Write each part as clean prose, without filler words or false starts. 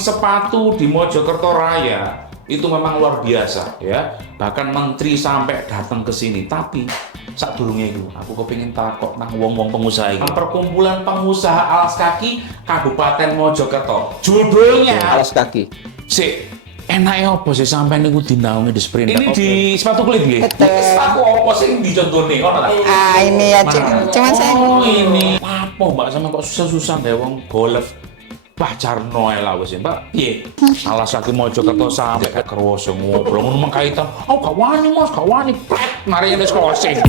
sepatu di Mojokerto Raya itu memang luar biasa ya. Bahkan menteri sampai datang ke sini. Tapi sadurunge itu aku kepengin takok nang wong-wong pengusaha iki. Perkumpulan Pengusaha Alas Kaki Kabupaten Mojokerto. Judulnya Alas Kaki. Sik, enaknya apa sih sampai niku dinaungi di sprint? Ini di sepatu kulit nggih. Betul. Sepatu apa sih dicontohne ngono ta? Ini ya, cuman saya ini apa Mbak sama kok susah-susah deh wong golf. Pacarno ae lah wis Mbak. Piye? Alas Kaki Mojokerto sampai kerwoso ngobrol ngono kaitan. Oh, gak wani Mas, gak wani. Plek mari wis closing.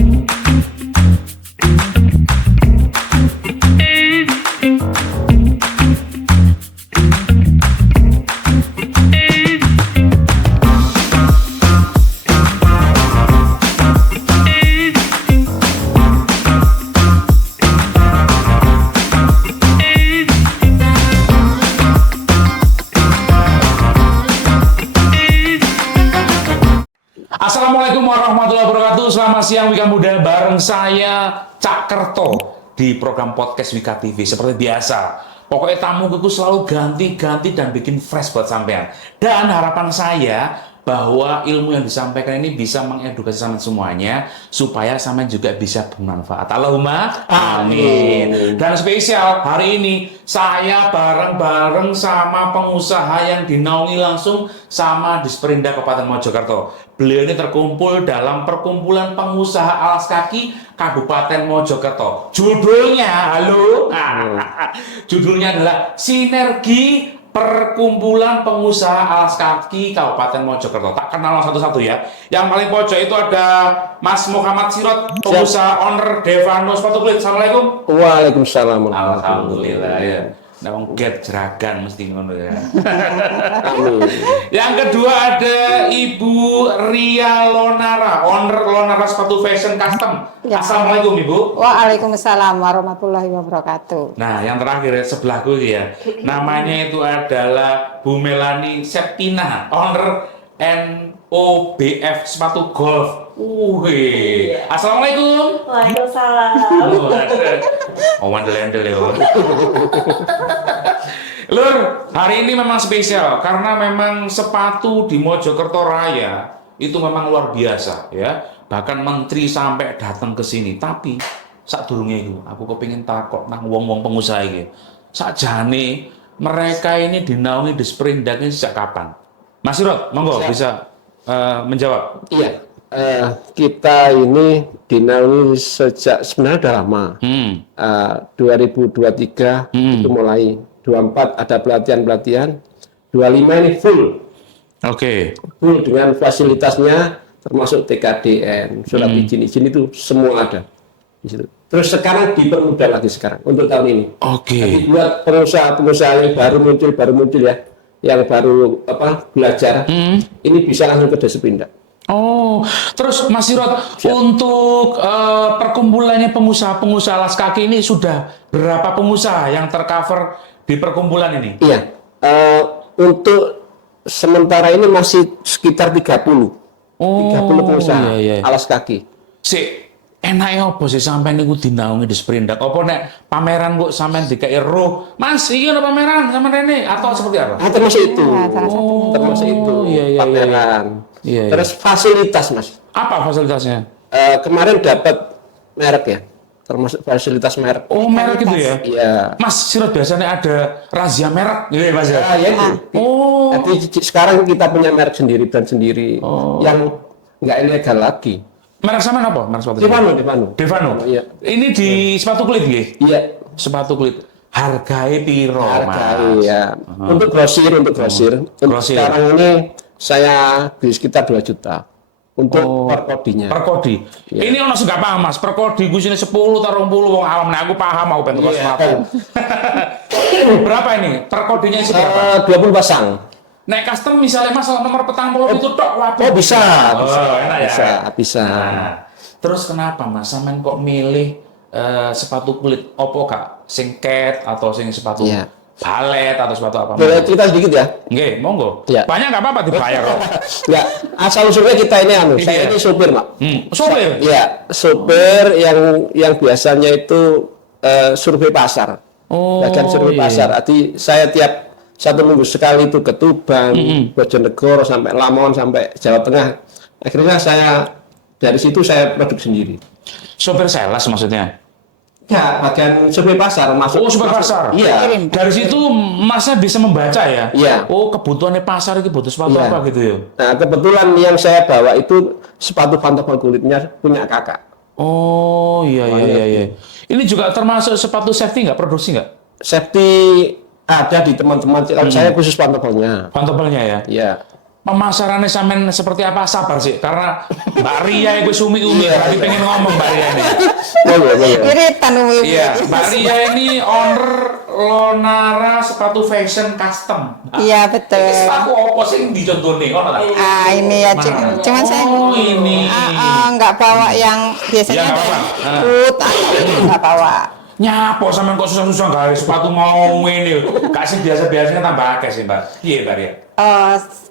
Assalamualaikum warahmatullahi wabarakatuh. Selamat siang Wika Muda bareng saya Cak Kerto di program podcast Wika TV. Seperti biasa, pokoknya tamu itu selalu ganti-ganti dan bikin fresh buat sampean. Dan harapan saya bahwa ilmu yang disampaikan ini bisa mengedukasi sampean semuanya supaya sampean juga bisa bermanfaat. Allahumma amin. Dan spesial hari ini saya bareng-bareng sama pengusaha yang dinaungi langsung sama Disperinda Kabupaten Mojokerto. Beliau ini terkumpul dalam Perkumpulan Pengusaha Alas Kaki Kabupaten Mojokerto. Judulnya, judulnya adalah Sinergi Perkumpulan Pengusaha Alas Kaki Kabupaten Mojokerto. Tak kenal satu-satu ya. Yang paling pojok itu ada Mas Muhammad Sirot, pengusaha owner Devano Sepatu Kulit. Assalamualaikum. Waalaikumsalam. Alhamdulillah ya. Nah, get jeragan mesti ngono ya. Yang kedua ada Ibu Ria Lonara, owner Lonara Sepatu Fashion Custom. Ya. Assalamualaikum Ibu. Waalaikumsalam warahmatullahi wabarakatuh. Nah, yang terakhir ya, sebelahku ya. Namanya itu adalah Bu Melani Septina, owner NOBF Sepatu Golf. Assalamualaikum. Waalaikumsalam. Oh, wandel-wandel ya. Lur, hari ini memang spesial karena memang sepatu di Mojokerto Raya itu memang luar biasa ya. Bahkan menteri sampai datang ke sini. Tapi sadurunge itu aku kepengin takok nang wong-wong pengusaha iki. Sakjane mereka ini dinaungi Disperindak ini sejak kapan? Mas Sirot, monggo bisa menjawab. Iya. Kita ini dinaungi sejak sebenarnya udah lama. 2023 itu mulai, 24 ada pelatihan-pelatihan, 25 ini full. Oke. Full dengan fasilitasnya termasuk TKDN, surat izin itu semua ada di situ. Terus sekarang dipermudah lagi sekarang untuk tahun ini. Oke. Jadi buat pengusaha-pengusaha yang baru muncul ya, yang baru belajar, ini bisa langsung ke Disperindak. Oh, terus Mas Sirot, untuk perkumpulannya pengusaha-pengusaha alas kaki ini sudah berapa pengusaha yang tercover di perkumpulan ini? Iya, untuk sementara ini masih sekitar 30. 30 pengusaha alas kaki. Enaknya apa sih sampai niku dinaungi Disperindak? Apa nek pameran kok sampean dikai roh? Mas, iki ono pameran sama Rene atau seperti apa? Termasuk itu. Termasuk itu. Pameran. Terus fasilitas, Mas. Apa fasilitasnya? Kemarin dapat merek ya. Termasuk fasilitas merek. Oh, merek itu ya? Iya. Mas, Sirot biasanya ada razia merek gitu ya, Mas ya? Itu. Oh. Jadi sekarang kita punya merek sendiri, brand sendiri yang nggak ilegal lagi. Merek sama apa? Merek sepatu. Devano. Iya. Ini di sepatu kulit nggih? Iya. Sepatu kulit. Harganya piro, Mas? Ya. Untuk grosir. Sekarang ini saya beli sekitar 2 juta untuk perkodinya. Perkodi. Ya. Ini ono sing gak paham, Mas. Perkodi ku sini 10 ta 20 wong awam. Nah, aku paham aku pengen sepatu. Berapa ini? Perkodinya isi berapa? 20 pasang. Nek custom misalnya Mas nomor petang puluh itu tok waduh. Oh, bisa. Enak ya. Bisa. Nah, terus kenapa Mas sampean kok milih sepatu kulit opo kak? Sing cat atau sing sepatu balet atau sepatu apa? Boleh cerita sedikit ya? Nggih, monggo. Ya. Banyak nggak apa-apa dibayar kok. Enggak, asal usulnya kita ini saya ini supir, Pak. Supir? Iya, supir yang biasanya itu survei pasar. Bagian survei pasar. Jadi saya tiap 1 minggu sekali itu ke Tuban, Bojonegoro, sampai Lamongan, sampai Jawa Tengah. Akhirnya dari situ saya produksi sendiri. Sopir sales maksudnya? Ya, bagian supir pasar masuk. Oh, supir pasar. Iya. Dari situ Masnya bisa membaca ya? Iya. Oh, kebutuhannya pasar itu butuh sepatu Iya. apa gitu ya? Nah, kebetulan yang saya bawa itu sepatu pantofel kulitnya punya kakak. Oh, iya. Ini juga termasuk sepatu safety nggak? Produksi nggak? Safety ada di teman-teman. Kalau saya khusus pantofelnya. Pantoffelnya ya? Iya. Pemasarannya sampean seperti apa? Sabar sih, karena Mbak Ria itu umi-umi, tadi pengen ngomong Mbak Ria ini. Iritan umi. Iya, Mbak Ria ini owner Lonara sepatu fashion custom. Iya betul. Ini sepatu apa sih yang dicontohnya? Ini ya, cuman saya ini. nggak bawa yang biasanya Ya, nggak dari apa-apa. food atau nggak bawa. Nyapo sampean kok susah-susah gawe sepatu mau ini. Kasih biasa-biasanya tambah akeh sih, Mbak. Iya, Mbak Ria.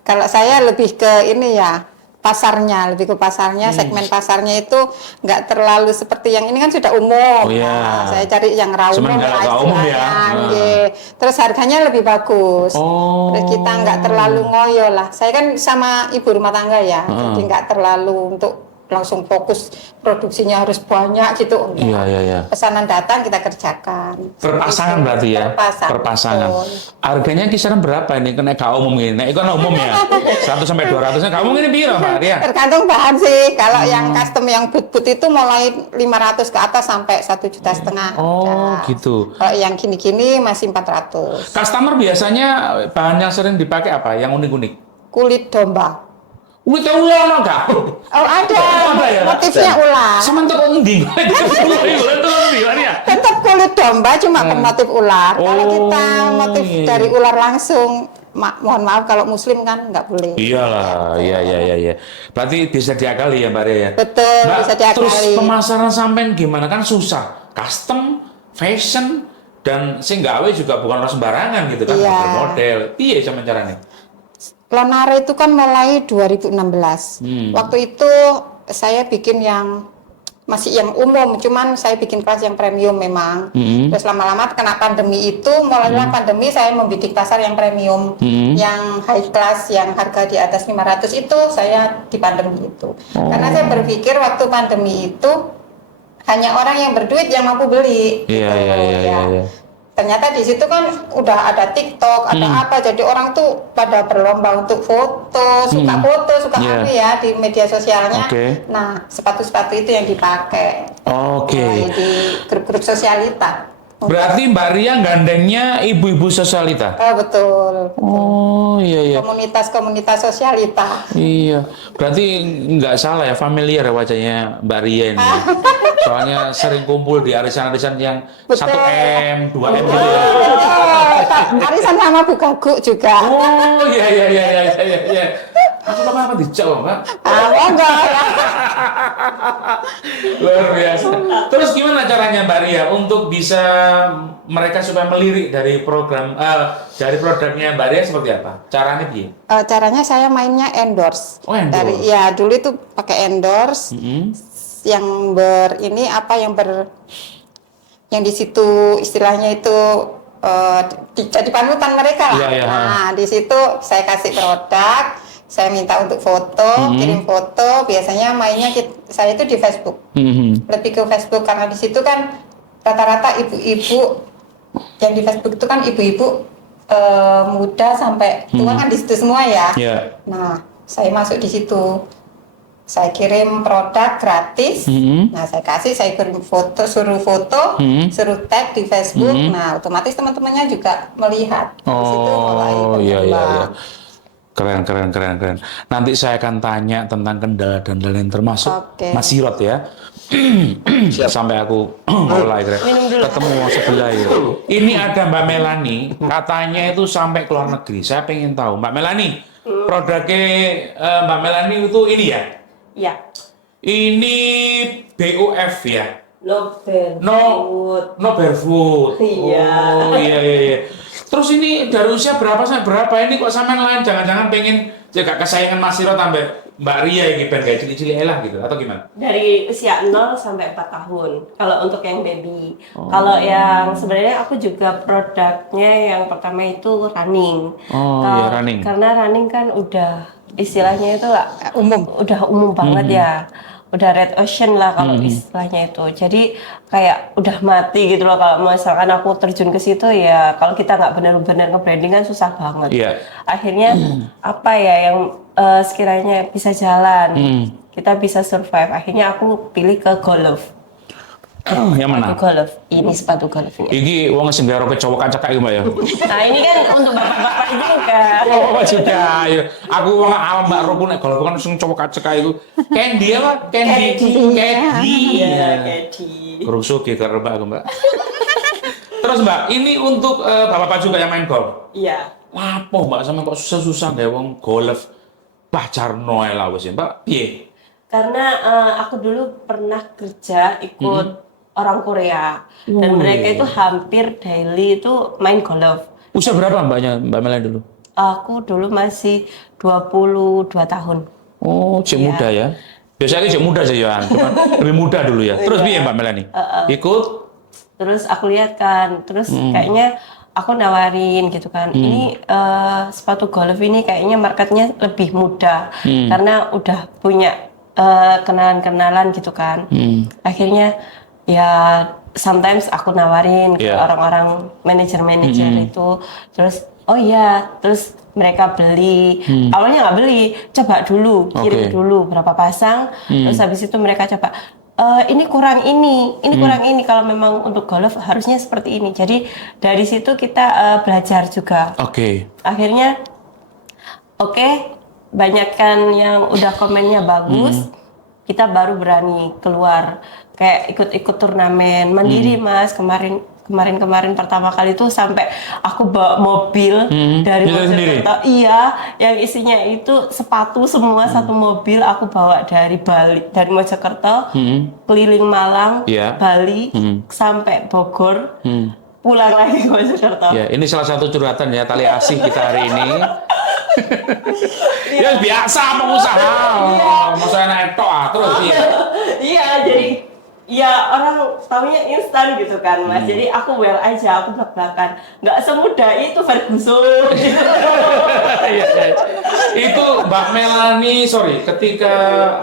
Kalau saya lebih ke ini ya, pasarnya, lebih ke pasarnya, segmen pasarnya itu nggak terlalu seperti yang ini kan sudah umum. Oh, iya. Nah, saya cari yang raw Cuman umum nggak lah umum ya. istilahnya, Nah. nggih. Terus harganya lebih bagus. Oh. Terus kita nggak terlalu ngoyo lah. Saya kan sama ibu rumah tangga ya, jadi nggak terlalu untuk langsung fokus produksinya harus banyak gitu. Enggak. Iya. Pesanan datang kita kerjakan. Perpasangan Itu, berarti ya? Perpasangan. Betul. Harganya kisaran berapa ini? Kena gak umum ini. Nah, itu kan umum ya. 100 sampai 200. Gak umum ini piro, Mbak Ria? Tergantung bahan sih. Kalau yang custom yang boot itu mulai 500 ke atas sampai 1,5 juta. Oh, Nah, gitu. Kalau yang gini-gini masih 400. Customer biasanya bahan yang sering dipakai apa? Yang unik-unik? Kulit domba. Udah tahu ular enggak? Oh ada, Ada ya? motifnya ular. Sementara undi. Ya. Tetap kulit domba cuma bermotif ular. Kalau Oh, kita motif iya. dari ular langsung, mohon maaf kalau muslim kan nggak boleh. Iyalah, iya. Berarti bisa diakali ya, Mbak Ria ya? Betul, Mbak, bisa diakali. terus pemasaran sampean gimana? Kan susah. Custom, fashion, dan sing gawe juga bukan orang sembarangan gitu kan, Iya. model. Iya sama caranya. Lonara itu kan mulai 2016. Waktu itu saya bikin yang masih yang umum, cuman saya bikin kelas yang premium memang. Terus lama-lama kena pandemi itu, mulailah pandemi saya membidik pasar yang premium, yang high class, yang harga di atas 500 itu saya di pandemi itu. Karena saya berpikir waktu pandemi itu hanya orang yang berduit yang mampu beli. Iya, gitu, iya. Ternyata di situ kan udah ada TikTok, ada apa, jadi orang tuh pada berlomba untuk foto, suka Iya. apa ya di media sosialnya. Oke. Nah, sepatu-sepatu itu yang dipakai. Oke. Mulai di grup-grup sosialita. Berarti Mbak Ria gandengnya ibu-ibu sosialita? Oh, betul. Oh, iya. Komunitas-komunitas sosialita. Iya, berarti nggak salah ya, familiar ya wajahnya Mbak Ria ini. Soalnya sering kumpul di arisan-arisan yang Betul. 1M, 2M gitu ya. Arisan sama Bu Gagu juga. Oh, iya. Aku apa dicek loh, Mbak. Enggak ya. Luar biasa. Terus gimana caranya Mbak Ria untuk bisa mereka supaya melirik dari program dari produknya Mbak Ria seperti apa? Caranya piye? Caranya saya mainnya endorse. Oh, endorse. Dulu itu pakai endorse. Yang yang di situ istilahnya itu jadi panutan mereka lah. Iya. Nah, di situ saya kasih produk, saya minta untuk foto, kirim foto. Biasanya mainnya saya itu di Facebook. Lebih ke Facebook karena di situ kan rata-rata ibu-ibu yang di Facebook itu kan ibu-ibu muda sampai tua kan di situ semua ya. Iya. Nah, saya masuk di situ. Saya kirim produk gratis. Nah, saya kirim foto, suruh tag di Facebook. Nah, otomatis teman-temannya juga melihat. Di situ mulai berkembang. Keren. Nanti saya akan tanya tentang kendala-kendala yang termasuk Oke. Mas Sirot ya. Sampai aku mulai ketemu sebelah ya. Ini ada Mbak Melani, katanya itu sampai ke luar negeri. Saya pengen tahu, Mbak Melani, produknya Mbak Melani itu ini ya? Ya, Ini BOF ya? no barefoot. No barefoot. Iya. Oh iya. Terus ini dari usia berapa sampai berapa ini kok sampean lain? Jangan-jangan pengen jaga kesayangan Mas Sirot sampai Mbak Ria ini pengen kayak cilik-cilik lah gitu atau gimana? Dari usia 0 sampai 4 tahun. Kalau untuk yang baby. Kalau yang sebenarnya aku juga produknya yang pertama itu running. Oh, ya running. Karena running kan udah istilahnya itu udah umum banget ya. Udah red ocean lah kalau istilahnya itu. Jadi kayak udah mati gitu loh kalau misalkan aku terjun ke situ ya kalau kita nggak benar-benar nge-branding kan susah banget. Iya. Akhirnya apa ya yang sekiranya bisa jalan, kita bisa survive. Akhirnya aku pilih ke golf. Yang mana? Sepatu golf. Ini sepatu golf ini. Iki wong sing gawe roket cowok kancak iki Mbak ya. Nah ini kan untuk bapak-bapak juga. Oh, juga. Ayo. Aku wong awam Mbak Roku nek golf kan sing cowok kancak iku. Candy apa? Candy. Iya, Kedi. Kerusuk ya karena Mbak aku Mbak. Terus Mbak, ini untuk bapak-bapak juga yang main golf. Iya. Lapo Mbak sama kok susah-susah gawe wong golf. Pacarno ae lah wis ya, Mbak. Piye? Karena aku dulu pernah kerja ikut orang Korea dan mereka itu hampir daily itu main golf. Usia berapa Mbaknya, Mbak Melani dulu? Aku dulu masih 22 tahun. Oh, cek muda ya. Biasanya cek muda sih ya, cuma lebih muda dulu ya. Terus piye Mbak Melani? Ikut? Terus aku lihat kan, terus kayaknya aku nawarin gitu kan. Ini sepatu golf ini kayaknya marketnya lebih mudah karena udah punya kenalan-kenalan gitu kan. Akhirnya ya sometimes aku nawarin ke orang-orang manajer-manajer itu, terus oh iya, terus mereka beli. Awalnya nggak beli, coba dulu, kirim dulu berapa pasang, terus habis itu mereka coba. Ini kurang ini kurang ini. Kalau memang untuk golf harusnya seperti ini. Jadi dari situ kita belajar juga. Akhirnya banyakkan yang udah komennya bagus, kita baru berani keluar kayak ikut-ikut turnamen mandiri Mas. Kemarin pertama kali itu sampai aku bawa mobil dari Mojokerto, yang isinya itu sepatu semua, satu mobil aku bawa dari Mojokerto keliling Malang, Bali sampai Bogor, pulang lagi ke Mojokerto. Ya, ini salah satu curhatan ya tali asih kita hari ini. Ya biasa pengusaha, masalah naik toh terus Iya, jadi ya orang taunya instan gitu kan Mas. Jadi aku well aja, aku belak-belakan. Nggak semudah itu Ferguson gitu. Itu Mbak Melani, ketika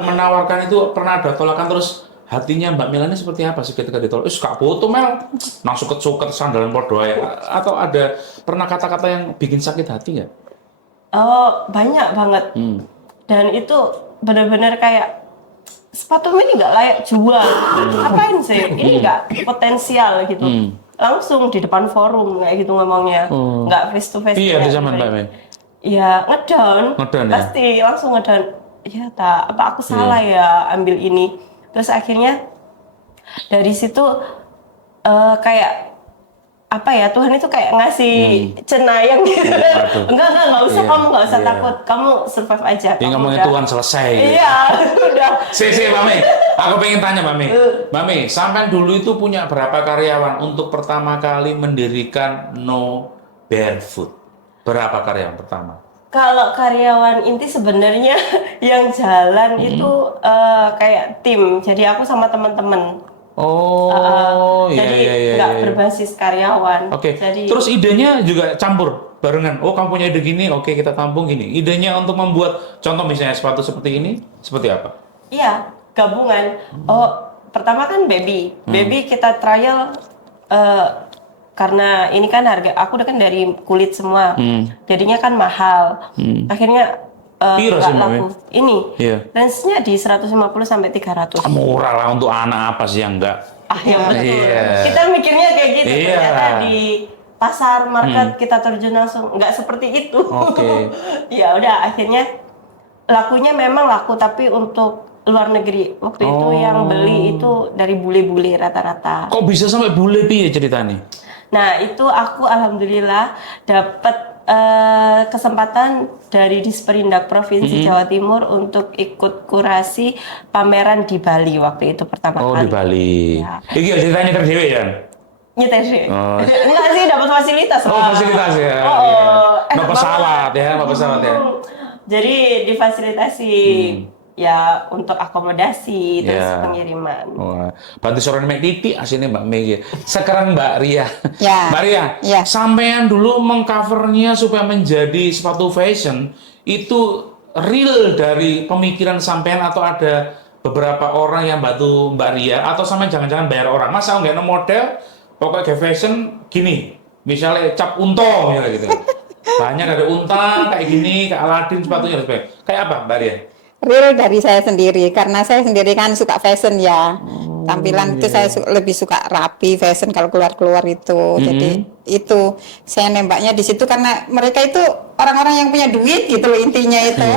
menawarkan itu pernah ada tolakan terus hatinya Mbak Melani seperti apa sih ketika ditolak? Gak foto Mel, nang suket-suket sandalan podo ya. Atau ada pernah kata-kata yang bikin sakit hati nggak? Oh, banyak banget. Dan itu benar-benar kayak sepatu ini nggak layak jual. Apain sih? Ini nggak potensial gitu. Langsung di depan forum kayak gitu ngomongnya. Nggak face to face. Iya, di zaman Mbak Mel. Ya, ngedown. Pasti langsung ngedown. Ya, apa aku salah ya ambil ini. Terus akhirnya dari situ kayak apa ya, Tuhan itu kayak ngasih cenayang gitu. Enggak usah, kamu nggak usah takut, kamu survive aja. Ini ngomongin Tuhan selesai. Iya, udah. Mbak Mei, aku pengen tanya Mbak Mei, sampai dulu itu punya berapa karyawan untuk pertama kali mendirikan No Barefoot? Berapa karyawan pertama? Kalau karyawan inti sebenarnya yang jalan itu kayak tim. Jadi aku sama teman-teman. Jadi nggak berbasis karyawan. Jadi, terus idenya juga campur barengan. Oh, kamu punya ide gini, oke kita tampung gini. Idenya untuk membuat contoh misalnya sepatu seperti ini, seperti apa? Iya, gabungan. Oh, pertama kan baby kita trial karena ini kan harga aku udah kan dari kulit semua, jadinya kan mahal. Akhirnya nggak laku. Ini range-nya di 150 sampai 300. Murah lah untuk anak, apa sih yang enggak? Yang betul. Kita mikirnya kayak gitu. Ternyata di pasar market kita terjun langsung nggak seperti itu. Ya udah akhirnya lakunya memang laku, tapi untuk luar negeri waktu itu yang beli itu dari bule-bule rata-rata. Kok bisa sampai bule piye ceritanya? Nah itu aku alhamdulillah dapat kesempatan dari Disperindak Provinsi Jawa Timur untuk ikut kurasi pameran di Bali waktu itu pertama kali. Di Bali. Ya. Iki ceritanya terdewe ya? Nyetir sih. Enggak sih, dapat fasilitas. Fasilitas ya. No pesawat ya, Jadi difasilitasi ya untuk akomodasi terus Ya. pengiriman. Wah, bantu sore Mbak Titi aslinya Mbak Megi. Sekarang Mbak Ria. Ya. Mbak Ria, Ya. sampean dulu mengcovernya supaya menjadi sepatu fashion itu real dari pemikiran sampean atau ada beberapa orang yang bantu Mbak Ria atau sampean jangan-jangan bayar orang. Masa nggak ada model, pokoknya kayak fashion gini, misalnya cap unta misalnya gitu. Banyak ada unta kayak gini, kayak Aladin sepatunya dan sebagainya. Kayak apa Mbak Ria? Real dari saya sendiri, karena saya sendiri kan suka fashion ya. Tampilan itu saya lebih suka rapi fashion kalau keluar-keluar itu. Jadi itu saya nembaknya di situ karena mereka itu orang-orang yang punya duit gitu loh intinya itu.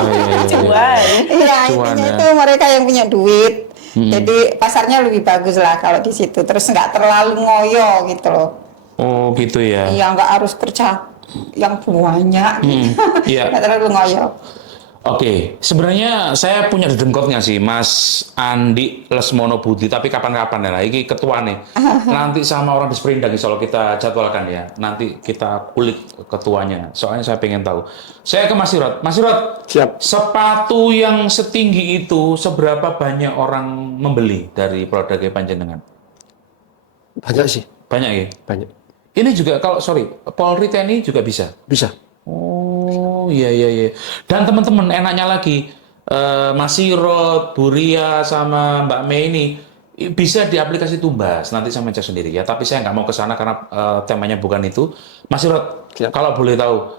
Cuan. Iya, Cuan, intinya ya. itu mereka yang punya duit. Jadi pasarnya lebih bagus lah kalau di situ. Terus nggak terlalu ngoyo gitu loh. Oh gitu ya. Iya, nggak harus kerja yang banyak. Gitu. Iya. Nggak terlalu ngoyo. Oke, sebenarnya saya punya dedengkotnya sih, Mas Andi Lesmono Budi, tapi kapan-kapan ya lah, ini ketua nih. Nanti sama orang di Sprindag, kalau kita jadwalkan ya, nanti kita kulik ketuanya. Soalnya saya pengen tahu. Saya ke Mas Sirot. Mas Sirot, Siap. sepatu yang setinggi itu, seberapa banyak orang membeli dari produknya Panjenengan? Banyak sih, Banyak ya? banyak. Ini juga kalau, sorry, Polri TNI juga bisa? Bisa. Oh iya iya iya. Dan teman-teman enaknya lagi Mas Sirot, Bu Ria sama Mbak Mei ini bisa di aplikasi Tumbas. Nanti saya cek sendiri ya. Tapi saya nggak mau ke sana karena temanya bukan itu. Mas Sirot, Siap. kalau boleh tahu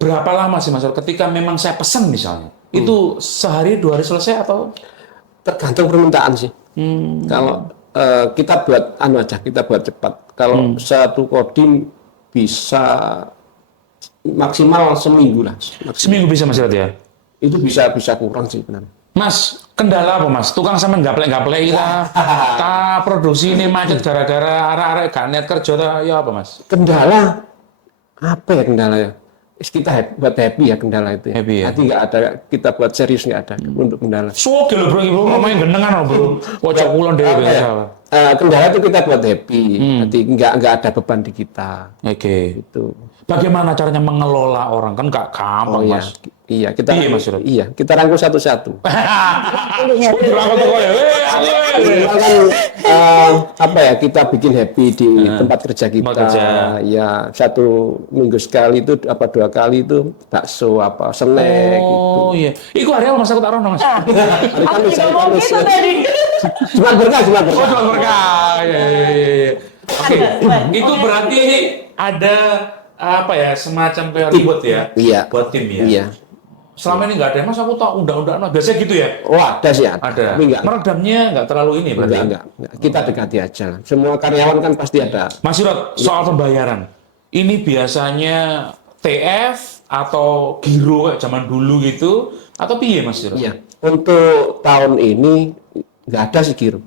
berapa lama sih Mas Sirot ketika memang saya pesan misalnya? Itu sehari 2 hari selesai atau? Tergantung permintaan sih. Kalau kita buat kita buat cepat. Kalau satu kodim bisa maksimal seminggu lah. Seminggu bisa Mas Sirot ya? Itu bisa kurang sih benar. Mas, kendala apa Mas? Tukang sampean gaplek-gaplek kita, ta produksi ini macet gara-gara arek-arek gak niat kerja ta ya apa Mas? Kendala apa ya kendala ya? Kita buat happy ya kendala itu. Ya. Happy ya? Nanti nggak ada kita buat serius nggak ada untuk kendala. Soge lho bro, ibu ngomongin gendengan loh bro. Pojok kulon dhewe Apa ya? biasa. Kendala itu kita buat happy. Nanti nggak ada beban di kita. Oke. Itu. Bagaimana caranya mengelola orang kan gak gampang iya. Mas. Iya, kita Iya, Mas Sirot. iya, kita rangkul satu-satu. Berapa tuh ya? Minimal kan apa ya kita bikin happy di tempat kerja kita. Tempat kerja. Ya 1 minggu sekali itu apa 2 kali itu bakso apa snack gitu. Oh iya. Iku Ariel Mas aku tak rono Mas. Hari Aku Kamis, juga hari mau Kamis. gitu tadi. Cuma berkah. Oh jual berkah. Iya iya iya. Oke. Itu berarti ada apa ya semacam kayak ribet ya? Iya. Buat tim ya. Iya. Selama ini nggak ada, Mas aku tak undang-undang, biasanya gitu ya? Oh ada sih ada. Ada. Tapi enggak. Meredamnya nggak terlalu ini berarti? Enggak. Kita dekati aja. Semua karyawan kan pasti ada. Mas Sirot, soal pembayaran, ini biasanya TF atau giro kayak zaman dulu gitu, atau piye Mas Sirot? Iya. Untuk tahun ini nggak ada sih giro.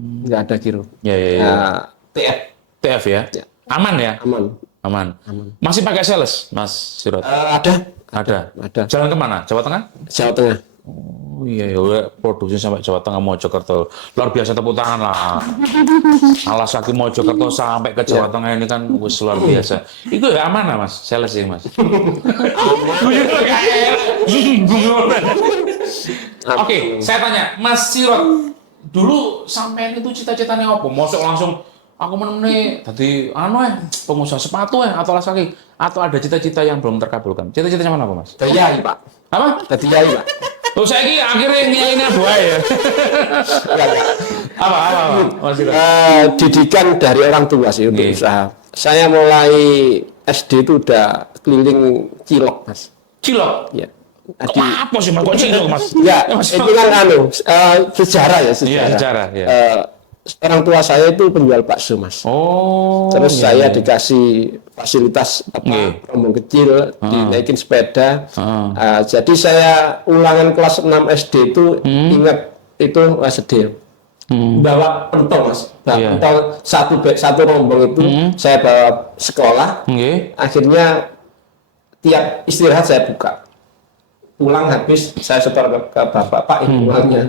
Nggak ada giro. Ya, ya, ya. Nah, TF TF ya? Ya. Aman ya? aman. Aman. Masih pakai sales, Mas Sirot? Ada. Ada. Ada. Jalan kemana? Jawa Tengah? Jawa Tengah. Oh iya ya, udah produksi sampai Jawa Tengah Mojokerto. Luar biasa tepuk tangan lah. Alas kaki Mojokerto sampai ke Jawa Tengah ini kan wis luar biasa. Itu ya aman lah Mas, sales sih Mas. Oke, saya tanya, Mas Sirot, dulu sampean itu cita-citanya apa? Mosok langsung aku menemani tadi pengusaha sepatu atau alas kaki atau ada cita-cita yang belum terkabulkan? Cita-citanya mana apa Mas? Dayai, Pak. Apa? Tadi Dayai, Pak. Tuh saya ini akhirnya ini dua ya. apa Mas Sirot? Didikan dari orang tua sih untuk Iya. usaha. Saya mulai SD itu udah keliling Cilok, Mas. Cilok. Ya. Kok apa sih Mas? Kok cilok Mas? Ya, Mas, itu kan sejarah ya, sejarah. Iya, sejarah, ya. Orang tua saya itu penjual bakso, Mas. Oh. Terus iya, saya iya. dikasih fasilitas Iya. rombong kecil, dinaikin sepeda. Heeh. Jadi saya ulangan kelas 6 SD itu ingat itu sedih. Bawa pentol, Mas. Bawa Iya. pentol satu rombong itu saya bawa sekolah. Nggih. Akhirnya tiap istirahat saya buka. Pulang habis saya setor ke bapak, Pak ini uangnya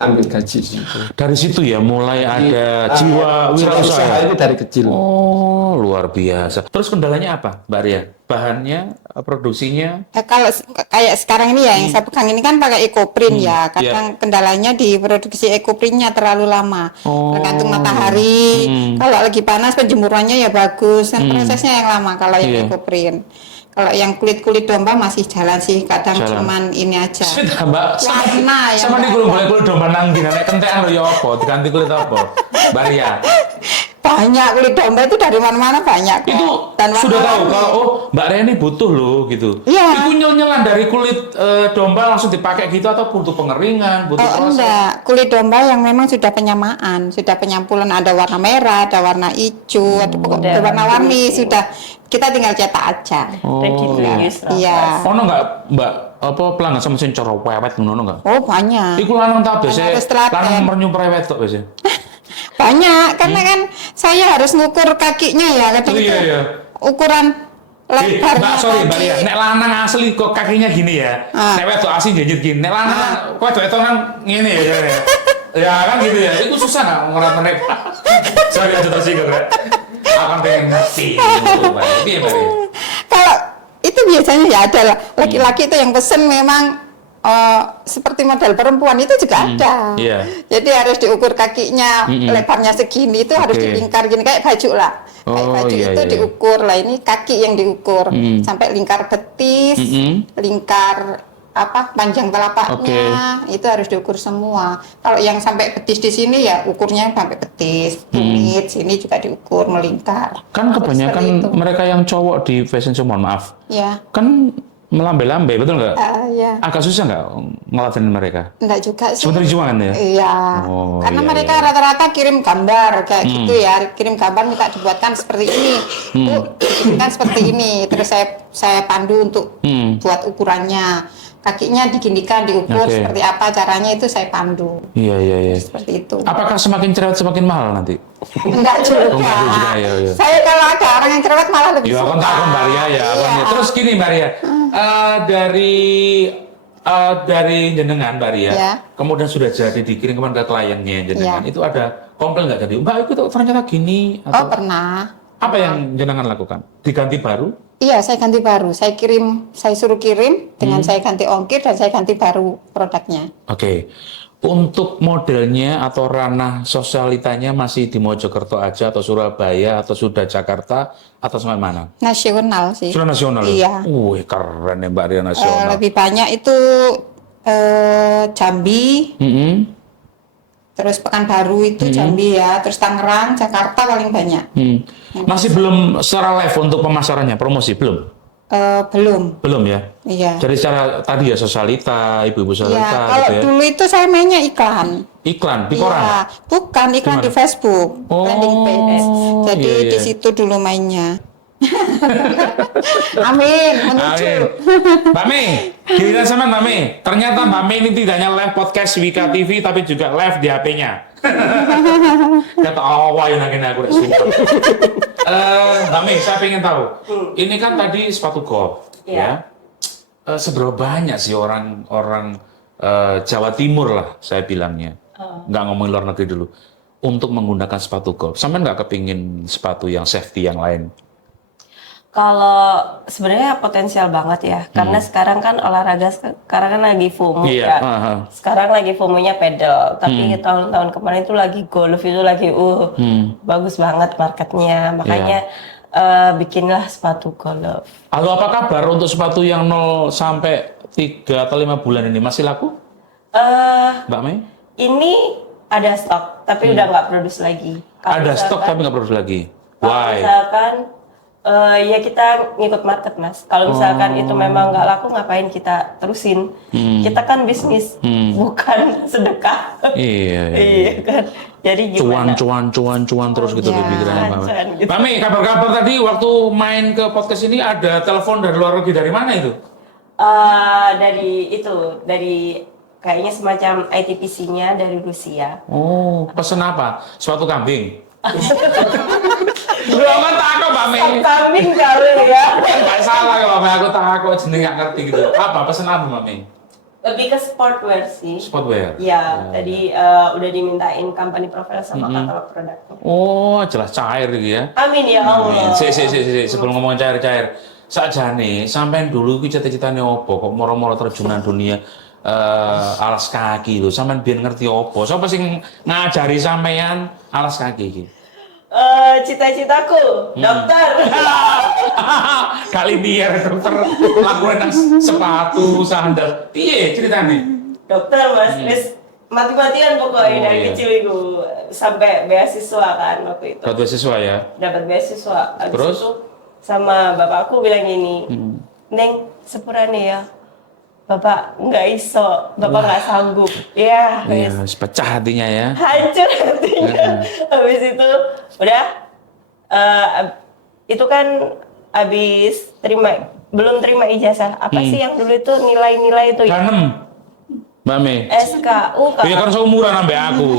ambil gaji. Dari situ ya mulai ada jiwa Jiwa usaha wirausaha. itu dari kecil. Oh Oh, luar biasa. Terus kendalanya apa, Mbak Ria? Bahannya, produksinya? Kalau kayak sekarang ini ya yang saya pegang ini kan pakai ekoprint ya. Kadang kendalanya di produksi ekoprintnya terlalu lama. Tergantung matahari. Kalau lagi panas penjemurannya ya bagus. Kan prosesnya yang lama kalau yang ekoprint. Kalau yang kulit domba masih jalan sih, kadang cuman ini aja. Sudah, Mbak. Warna yang sama nih kulit domba nang dina nek kentekan lho ya apa? Diganti kulit apa? Mbak Ria. Banyak kulit domba itu dari mana-mana banyak kok. Itu Dan sudah tahu warna-warni. kalau Mbak Ria ini butuh loh gitu. Iya. Itu nyel-nyelan dari kulit domba langsung dipakai gitu atau butuh pengeringan, butuh proses? Enggak, kulit domba yang memang sudah penyamaan, sudah penyampulan, ada warna merah, ada warna hijau, ada pokoknya warna-warni sudah. Kita tinggal cetak aja. Ready to use lah. Iya. Ono nggak Mbak apa pelanggan sama sing cara wewet ngono nggak? Oh banyak. Iku lanang ta biasa. Harus telaten. Lanang mernyum prewet tok biasa. Banyak, karena kan saya harus ngukur kakinya ya kadang Oh, iya, itu. iya. Ukuran lebarnya Mbak, sorry Mbak kaki. Ria, nek lanang asli kok kakinya gini ya. Nek wedok asli jajit gini. Nek lanang kok wedok kan ngene ya. Ya kan gitu ya. Itu susah nggak ngerat-ngerat. Sorry aja tersinggung ya. Akan pengen ngerti gitu, Mbak. Iya, Mbak Ria. Kalau itu biasanya ya ada lah. Laki-laki itu yang pesen memang seperti model perempuan itu juga ada. Iya. Jadi harus diukur kakinya, lebarnya segini itu harus dilingkar gini kayak baju lah. Kayak Oh, baju iya, itu iya. diukur lah. Ini kaki yang diukur sampai lingkar betis, lingkar apa panjang telapaknya itu harus diukur semua. Kalau yang sampai betis di sini ya ukurnya sampai betis, tumit sini juga diukur melingkar. Kan Seperti itu. kebanyakan mereka yang cowok di fashion show, mohon maaf, Ya, kan melambai-lambai, betul nggak? ya. Agak susah nggak ngelatenin mereka? Enggak juga sih. Sebenarnya jualan ya? Iya. Oh, Karena iya, mereka iya. rata-rata kirim gambar kayak gitu ya, kirim gambar minta dibuatkan seperti ini. Bu, dibikinkan seperti ini. Terus saya pandu untuk buat ukurannya. Kakinya diginikan, diukur Oke. seperti apa caranya itu saya pandu. Iya, iya, iya. Seperti itu. Apakah semakin cerewet semakin mahal nanti? Enggak juga. Oh, enggak juga, iya, iya. Saya kalau ada orang yang cerewet malah lebih Iya, suka. kan takut Mbak Ria ya. Iya. awalnya. Terus gini Mbak Ria, dari jenengan Mbak Ria, Ya. kemudian sudah jadi dikirim kemana ke kliennya jenengan, Ya. itu ada komplain nggak tadi? Mbak, itu tuh ternyata gini. Oh, Atau pernah. apa yang jenengan lakukan? Diganti baru? Iya, saya ganti baru. Saya suruh kirim dengan saya ganti ongkir dan saya ganti baru produknya. Oke. Untuk modelnya atau ranah sosialitanya masih di Mojokerto aja atau Surabaya atau sudah Jakarta atau sampai mana? Nasional sih. Sudah nasional. Iya. Wih, keren ya Mbak Ria nasional. Lebih banyak itu Jambi, terus Pekanbaru itu Jambi ya, terus Tangerang, Jakarta paling banyak. Masih belum secara live untuk pemasarannya, promosi belum? Belum, Belum ya? iya. Jadi secara tadi ya sosialita, ibu-ibu Ya, sosialita kalau gitu ya. dulu itu saya mainnya iklan. Iklan di koran. Iya, bukan iklan Gimana? di Facebook, Oh, landing page. Jadi iya, iya. di situ dulu mainnya. Amin, menuju. Amin. Mbak Mei, giliran sama Mbak Mei. Ternyata Mbak Mei ini tidak hanya live podcast Wika TV, tapi juga live di HP-nya. Kata awal yang nangin aku udah sumpah. Mbak Mei, saya ingin tahu. Ini kan tadi sepatu golf, ya. Seberapa banyak sih orang Jawa Timur lah, saya bilangnya. Nggak ngomongin luar negeri dulu. Untuk menggunakan sepatu golf. Sampai nggak kepingin sepatu yang safety yang lain? Kalau sebenarnya potensial banget ya, karena sekarang kan olahraga sekarang kan lagi FOMO Iya, ya. Sekarang lagi FOMO-nya pedal, tapi tahun-tahun kemarin itu lagi golf itu lagi bagus banget marketnya, makanya bikinlah sepatu golf. Lalu apa kabar untuk sepatu yang 0 sampai 3 atau 5 bulan ini masih laku, Mbak Mei? Ini ada stok, tapi udah nggak produce lagi. Kalau Ada stok misalkan- tapi nggak produksi lagi. Kalau Why? misalkan ya kita ngikut market mas. Kalau misalkan itu memang nggak laku, ngapain kita terusin? Kita kan bisnis, bukan sedekah. Iya, iya. Iya kan. Jadi gimana? Cuan terus gitu Iya. pikirannya Mbak Mei. Cuan, gitu. Mbak Mei, kabar-kabar tadi waktu main ke podcast ini ada telepon dari luar negeri, dari mana itu? Dari kayaknya semacam ITPC-nya dari Rusia. Oh, pesen apa? Sepatu kambing. Belum kan takut Mbak Mei. Kambing kali ya. Kan nggak salah kalau Mbak Mei, aku takut jeneng nggak ngerti gitu. Apa pesen apa Mbak Mei? Lebih ke sportwear sih. Sportwear. Ya, tadi udah dimintain company profile sama katalog produknya. Oh, jelas cair gitu ya. Amin ya Allah. Sebelum ngomong cair-cair. Sakjane sampean dulu iki cita-citane opo kok moro-moro terjunan dunia alas kaki lho. Sampean biyen ngerti opo? Sapa sing ngajari sampean alas kaki iki? Cita-citaku dokter. Kali biar dokter lakukan nang sepatu sandal. Piye ceritane? Dokter Mas, wis mati-matian pokoknya Oh, dari iya. kecil itu sampai beasiswa kan waktu itu. Buat beasiswa ya. Dapat beasiswa. Habis Terus? itu sama bapakku bilang gini, Neng sepurane ya. Bapak nggak iso, bapak nggak sanggup. Ya, wis. Iya, pecah hatinya ya. Hancur hatinya. Habis itu udah itu kan habis belum terima ijazah. Apa sih yang dulu itu nilai-nilai itu ya? Kanem. Mbak Mei. SKU Iya kan seumuran sampai aku.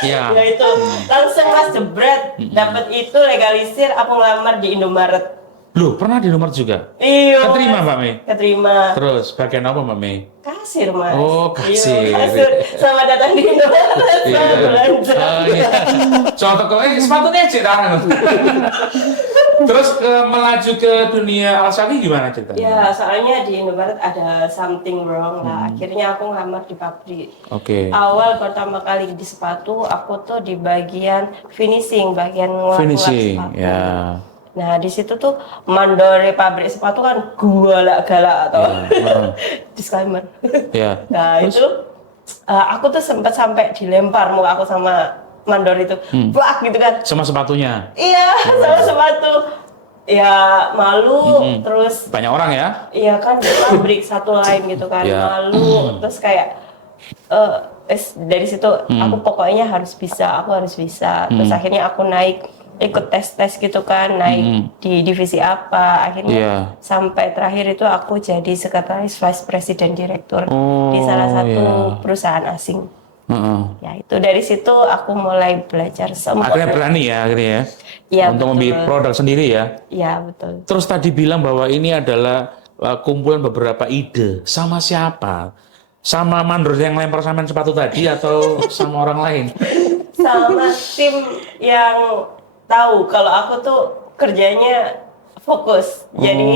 Iya. Ya itu langsung Mas jebret dapat itu legalisir aku ngelamar di Indomaret. Loh, pernah di nomor juga? Iya. Keterima, Mas. Mbak Mei? Keterima. Terus bagian apa Mbak Mei? Kasir Mas. Oh, kasir. Iya, kasir. Selamat datang di Indomaret. Selamat belanja. Oh, iya. Soal toko, sepatunya cek tangan. Terus melaju ke dunia alas kaki gimana ceritanya? Ya, soalnya di Indomaret ada something wrong lah. Akhirnya aku ngelamar di pabrik. Oke. Awal pertama kali di sepatu, aku tuh di bagian finishing, bagian ngelap-ngelap Finishing, sepatu. ya. Nah, di situ tuh mandore pabrik sepatu kan galak-galak atau disclaimer. Ya. Nah, itu aku tuh sempat sampai dilempar muka aku sama mandor itu. Blak gitu kan. Sama sepatunya. Iya, sama sepatu. Ya malu, terus Banyak orang ya? iya kan di pabrik satu lain gitu kan, Ya. malu, terus kayak dari situ aku pokoknya harus bisa, aku harus bisa. Terus akhirnya aku naik ikut tes gitu kan, naik di divisi apa, akhirnya Iya. sampai terakhir itu aku jadi sekretaris vice president direktur di salah satu perusahaan asing. Heeh. Ya itu dari situ aku mulai belajar semua. Akhirnya berani ya akhirnya ya? Iya, Untuk betul. membuat produk sendiri ya? Iya betul. Terus tadi bilang bahwa ini adalah kumpulan beberapa ide. Sama siapa? Sama mandor yang lempar sampean sepatu tadi atau sama orang lain? Sama tim yang tahu kalau aku tuh kerjanya fokus. Jadi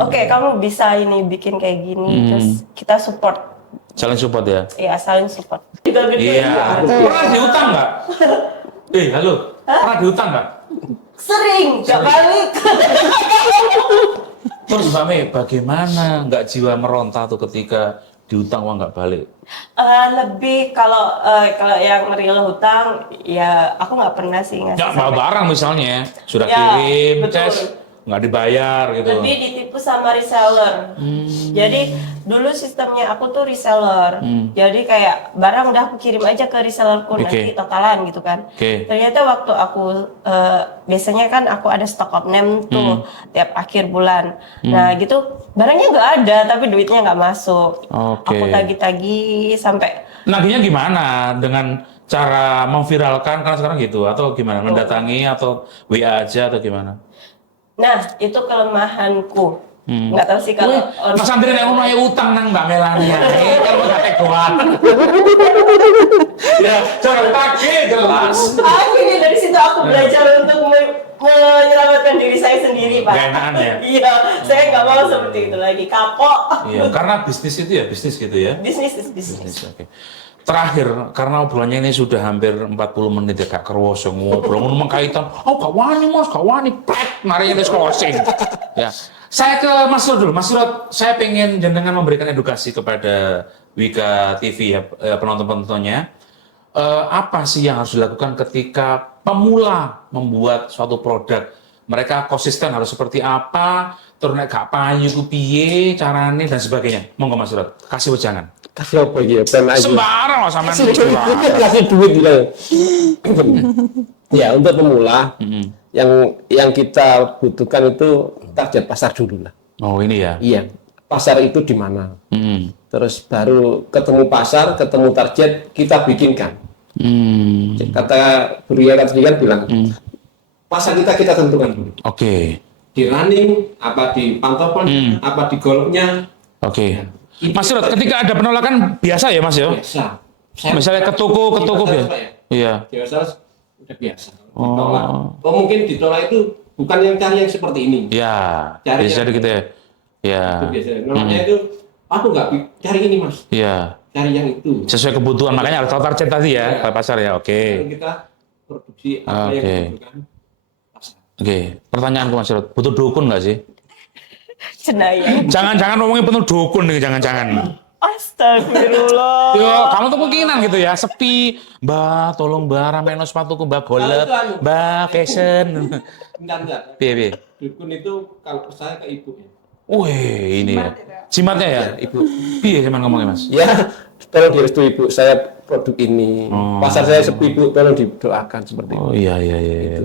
oke, kamu bisa ini bikin kayak gini, terus kita support. Saling support ya? Ya saling support. Juga gede. Iya. Pernah diutang nggak? Halo. Pernah diutang nggak? Sering, gak balik. Terus Mbak Mei, bagaimana nggak jiwa meronta tuh ketika diutang uang nggak balik? Lebih kalau yang real hutang, ya aku nggak pernah sih ngasih. Ya, bawa sampai- barang misalnya, sudah Ya, kirim, betul. cash, nggak dibayar gitu. Lebih ditipu sama reseller. Jadi dulu sistemnya aku tuh reseller. Jadi kayak barang udah aku kirim aja ke resellerku, nanti totalan gitu kan. Oke. Ternyata waktu aku biasanya kan aku ada stock of name tuh tiap akhir bulan. Nah gitu barangnya nggak ada tapi duitnya nggak masuk. Oke. Aku tagih-tagih sampai Nagihnya gimana? Dengan cara memviralkan karena sekarang gitu atau gimana? Mendatangi atau WA aja atau gimana? nah itu kelemahanku. Nggak tahu sih kalau Mas Andri yang mau utang nang Mbak Melania, kalau nggak tegoan. Ya, cara tagih jelas. akhirnya dari situ aku belajar untuk menyelamatkan diri saya sendiri, Pak. Nggak enakan ya? Iya, saya nggak mau seperti itu lagi. Kapok. Iya, karena bisnis itu ya bisnis gitu ya. Bisnis is bisnis. Bisnis, oke. Terakhir, karena obrolannya ini sudah hampir 40 menit ya Kak Kerwoso ngobrol ngomong kaitan, oh gak wani mas, gak wani, plek, mari ini closing. Ya, saya ke Mas Rod dulu. Mas Rod, saya pengen jenengan memberikan edukasi kepada Wika TV ya, penonton-penontonnya. Apa sih yang harus dilakukan ketika pemula membuat suatu produk? Mereka konsisten harus seperti apa? Terus nek gak payu ku piye carane dan sebagainya. Monggo Mas Rod, kasih wejangan. Kasih apa ya? Ben aja. Sembarang lah sampean. Kasih duit gitu. Ya, untuk pemula yang kita butuhkan itu target pasar dulu lah. Oh ini ya. Iya, pasar itu di mana? Hmm. Terus baru ketemu pasar, ketemu target, kita bikinkan. Kata Buria tadi kan bilang, pasar kita tentukan dulu. Oke. Di running, apa di pantofel, apa di golfnya. Oke. Mas Sirot, ketika ada penolakan biasa ya Mas ya? Biasa. Misalnya ke toko ya? Iya. Biasa udah biasa. Ditolak. Oh mungkin ditolak itu bukan yang cari yang seperti ini. Ya, Cari biasa yang- gitu ya. Ya. Itu biasanya. Namanya itu aku nggak cari ini mas, Iya. cari yang itu. Sesuai kebutuhan, makanya harus tahu target tadi ya, Iya. pasar ya. Oke. Dan kita produksi apa yang Oke. dibutuhkan pasar. Oke. Pertanyaanku Mas Sirot, butuh dukun nggak sih? Cenayang. Jangan-jangan ngomongin penuh dukun nih, jangan-jangan. Astagfirullah. Yo, kamu tuh kemungkinan gitu ya, sepi. Mbak, tolong Mbak, ramein sepatuku, Mbak golep, Mbak fashion. Enggak. Piye. Dukun itu kalau saya ke ibu ya. Wih, ini ya. Jimatnya ya, Ibu. Piye cuman ngomongnya Mas? Ya, tolong direstui ibu, saya produk ini. Pasar saya sepi ibu, tolong didoakan seperti itu. Oh iya.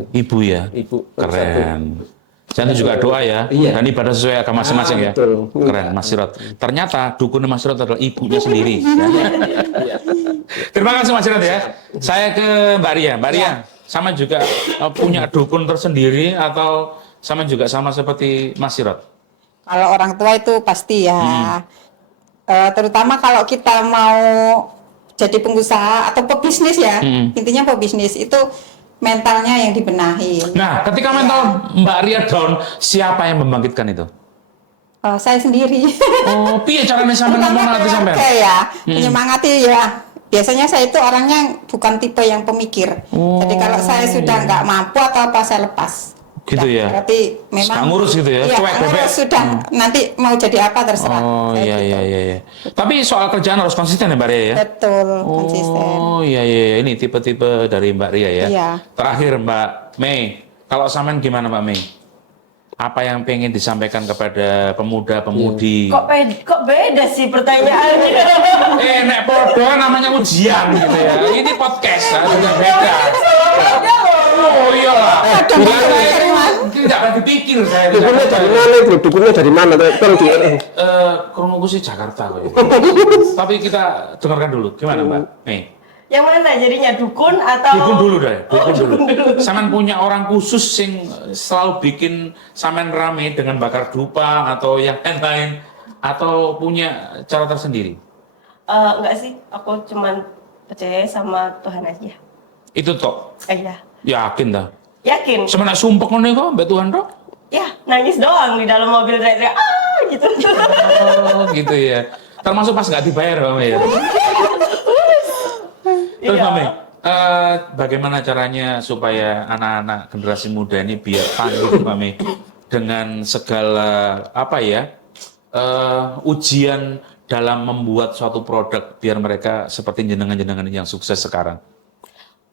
Ibu ya. Ibu. Keren. Dan itu juga doa ya, Iya. dan ibadah sesuai agama masing-masing ya. Betul. Keren, Mas Sirot. Ternyata dukunnya Mas Sirot adalah ibunya sendiri. Ya. Iya. Terima kasih Mas Sirot ya. Saya ke Mbak Ria. Mbak Ria, sama juga punya dukun tersendiri atau sama juga sama seperti Mas Sirot? Kalau orang tua itu pasti ya. Terutama kalau kita mau jadi pengusaha atau pebisnis ya. Intinya pebisnis itu mentalnya yang dibenahi. Nah, ketika mental Mbak Ria down, siapa yang membangkitkan itu? Saya sendiri. Oh, piye caranya sampai ngomong nanti sampai? Ya, menyemangati ya. Biasanya saya itu orangnya bukan tipe yang pemikir. Jadi kalau saya sudah nggak mampu atau apa saya lepas. Gitu ya? Berarti memang Nggak ngurus gitu ya? Iya, Cuek nggak ngurus, bebek? sudah nanti mau jadi apa terserah. Oh Saya iya. gitu. Tapi soal kerjaan harus konsisten ya Mbak Ria ya? Betul, konsisten. Oh iya. Ini tipe-tipe dari Mbak Ria ya. Iya. Terakhir Mbak Mei, kalau sampean gimana Mbak Mei? Apa yang pengen disampaikan kepada pemuda-pemudi? Kok beda sih pertanyaannya? Nek podo namanya ujian gitu ya. Ini podcast, harusnya beda. Oh iyalah. Tidak akan dipikir saya. Dukunnya dari mana itu? Dukunnya dari mana? Tolong di. Kronoku sih Jakarta kok. Tapi kita dengarkan dulu. Gimana Mbak Mei? Yang mana jadinya dukun atau Dukun dulu deh, dukun dulu. Saman punya orang khusus yang selalu bikin saman rame dengan bakar dupa atau yang lain-lain, atau punya cara tersendiri? enggak sih, aku cuman percaya sama Tuhan aja. Itu toh, Iya. yakin dah. Yakin? Sebenarnya sumpah ngono kok, Mbak Tuhan toh? Ya, nangis doang di dalam mobil teriak-teriak gitu. Oh gitu ya. Termasuk pas nggak dibayar Mbak Mei ya. Terus Iya. Mbak Mei, bagaimana caranya supaya anak-anak generasi muda ini biar tangguh Mbak Mei dengan segala ujian dalam membuat suatu produk biar mereka seperti jenengan-jenengan yang sukses sekarang?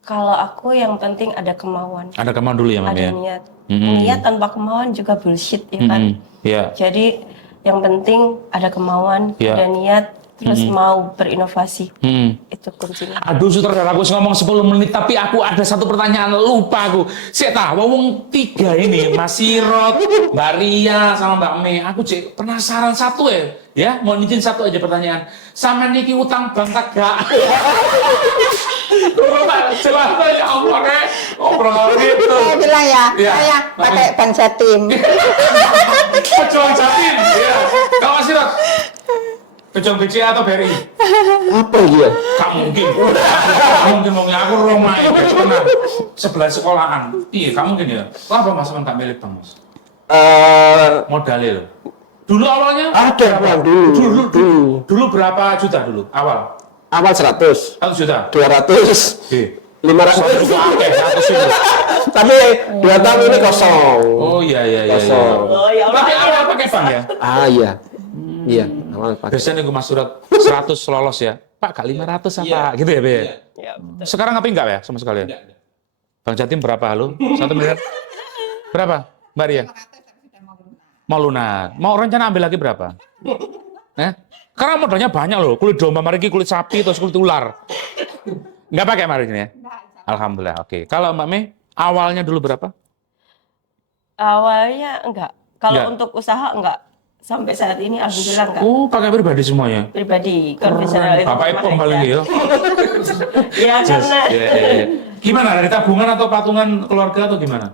Kalau aku yang penting ada kemauan, Ada kemauan dulu ya Mbak Mei? ada niat. Niat tanpa kemauan juga bullshit ya kan. Ya. Jadi yang penting ada kemauan, Iya. ada niat, terus mau berinovasi. Itu kuncinya. Aduh, sutradara aku ngomong 10 menit, tapi aku ada satu pertanyaan lupa aku. Saya tahu, wong tiga ini, Mas Sirot, Mbak Ria, sama Mbak Mei. Aku cek penasaran satu ya, mau izin satu aja pertanyaan. Sama niki utang bank kagak? Coba ya Allah deh, ngobrol gitu. Saya bilang ya, Iya. saya pakai bank Jatim. Pejuang Jatim, ya. Kalau Mas Sirot, pejuang BCA atau BRI? Apa dia? Gak mungkin. Gak mungkin mau aku Roma ya, tenang. Sebelah sekolahan. Iya, gak mungkin ya. Apa Mas Mas tak milih Bang Mas? Modalnya loh. Dulu awalnya Ada Bang, dulu berapa juta dulu awal? Awal 100, 1 juta. 200, Oke. 500. Oke, 100 itu. Tapi 2 tahun ini kosong. Oh iya. Kosong. Oh ya Allah. Tapi awal pakai bank ya? Ah iya. Iya, awal pakai. Biasanya gue Mas Surat 100 lolos ya. Pak, kak 500 apa? Gitu ya, Be? Ya, betul. Sekarang tapi enggak ya sama sekali ya? Bang Jatim berapa halo? 1 miliar? Berapa? Mbak Ria? Mau lunas. Mau rencana ambil lagi berapa? Karena modalnya banyak loh. Kulit domba, mari kulit sapi, terus kulit ular. Enggak pakai mari ini ya? Alhamdulillah, oke. Kalau Mbak Mei, awalnya dulu berapa? Awalnya enggak. Kalau Enggak. untuk usaha enggak. Sampai saat ini alhamdulillah enggak. Oh, pakai pribadi semuanya? Pribadi, konvensional itu. Bapak Ipong paling ya? Ya karena Iya. Gimana, dari tabungan atau patungan keluarga atau gimana?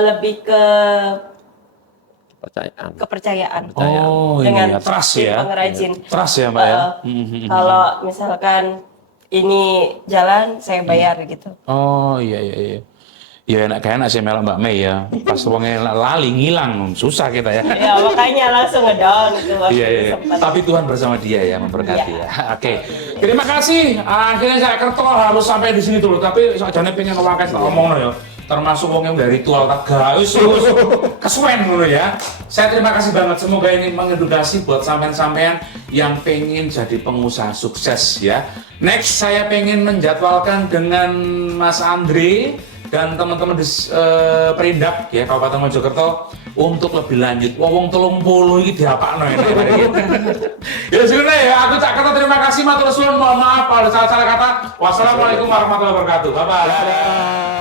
lebih ke kepercayaan. kepercayaan Iya, trust si ya. pengrajin. Trust ya Mbak ya. Kalau misalkan ini jalan saya bayar gitu. Oh iya. Ya enak sih melak Mbak Mei ya. Pas wongnya lali ngilang susah kita ya. Ya makanya langsung ngedown gitu waktu Iya. sempat. Tapi Tuhan bersama dia ya memberkati Iya. ya. Oke. Terima kasih. Akhirnya saya kerto harus sampai di sini dulu. Tapi sakjane pengen ngomongin ngomong ya. Termasuk wong yang dari ritual tak wis kesuwen dulu ya. Saya terima kasih banget. Semoga ini mengedukasi buat sampean-sampean yang pengen jadi pengusaha sukses ya. Next saya pengen menjadwalkan dengan Mas Andre dan teman-teman di Perindak ya Kabupaten Mojokerto untuk lebih lanjut. Wong 30 iki diapakno ya. Ya sudah ya, aku Cak Kerto terima kasih matur suwun, mohon maaf kalau salah kata. Wassalamualaikum warahmatullahi wabarakatuh. Bye bye.